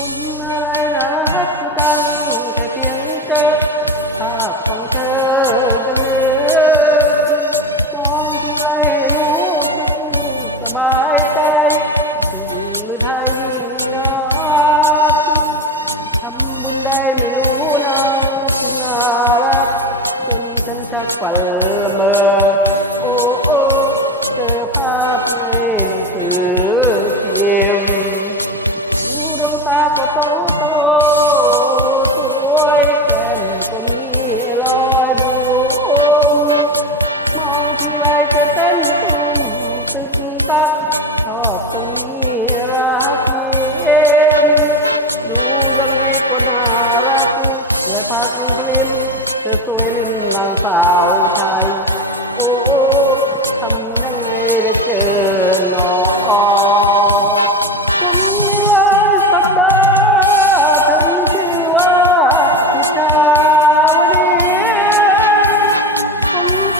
คุณอะไรรักจังแค่เพียงเจอภาพของเธอกันเลยมองที่ไรรู้สึกสบายใจสิ่งหรือไทยยิ่งนักทำบุญได้ไม่รู้นะสิ่งน่ารักจนฉันชักฝันเมอโอ้โอ้เจอภาพใน สวยแก้มก็มีรอยบุมมองทีไรจะเต้นตุ้มตึกตักชอบตรงนี้รักเอ็มดูยังไงก็น่ารักและพักพริมเธอสวยริมนางสาวไทย โอ้โอ้ทำยังไงได้เจอหนอ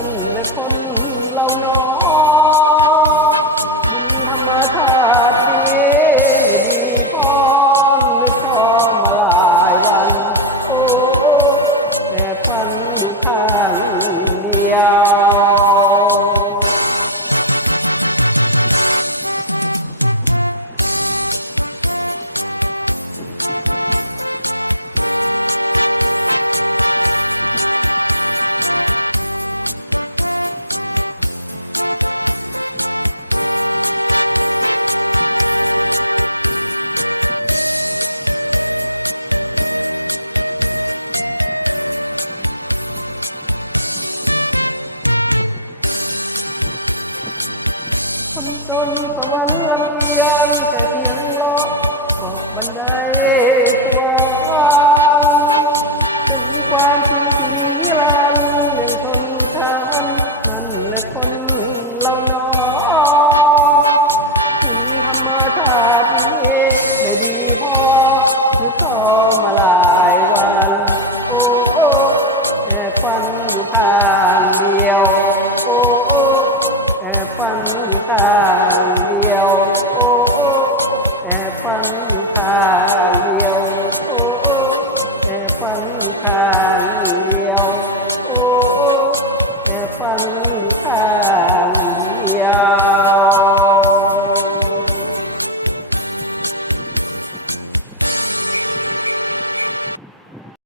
นั่นและคนเรานอบุญธรรมชาติดีดีพรนึกชอมาหลายวัน โอ้แอบฟันดูข้างเดียว คนจนสวรรค์ลำเอียงแต่เพียงเลาะเกาะบันไดสว่างเป็นความจริงที่มีนิรันดร์เรื่งชนชั้นนั่นแหละคนเรานอคุณธรรมชาตินี้ไม่ดีพอหรือทอมาหลายวัน โอ้โอ้แอบฟันอยู่ข้างเดียว โอ้โอ้ แอบฟันอยู่ข้างเดียว โอ้โอ้แอบฟันอยู่ข้างเดียว โอ้โอ้แอบฟันอยู่ข้างเดียว โอ้โอ้แอบฟันอยู่ข้างเดียว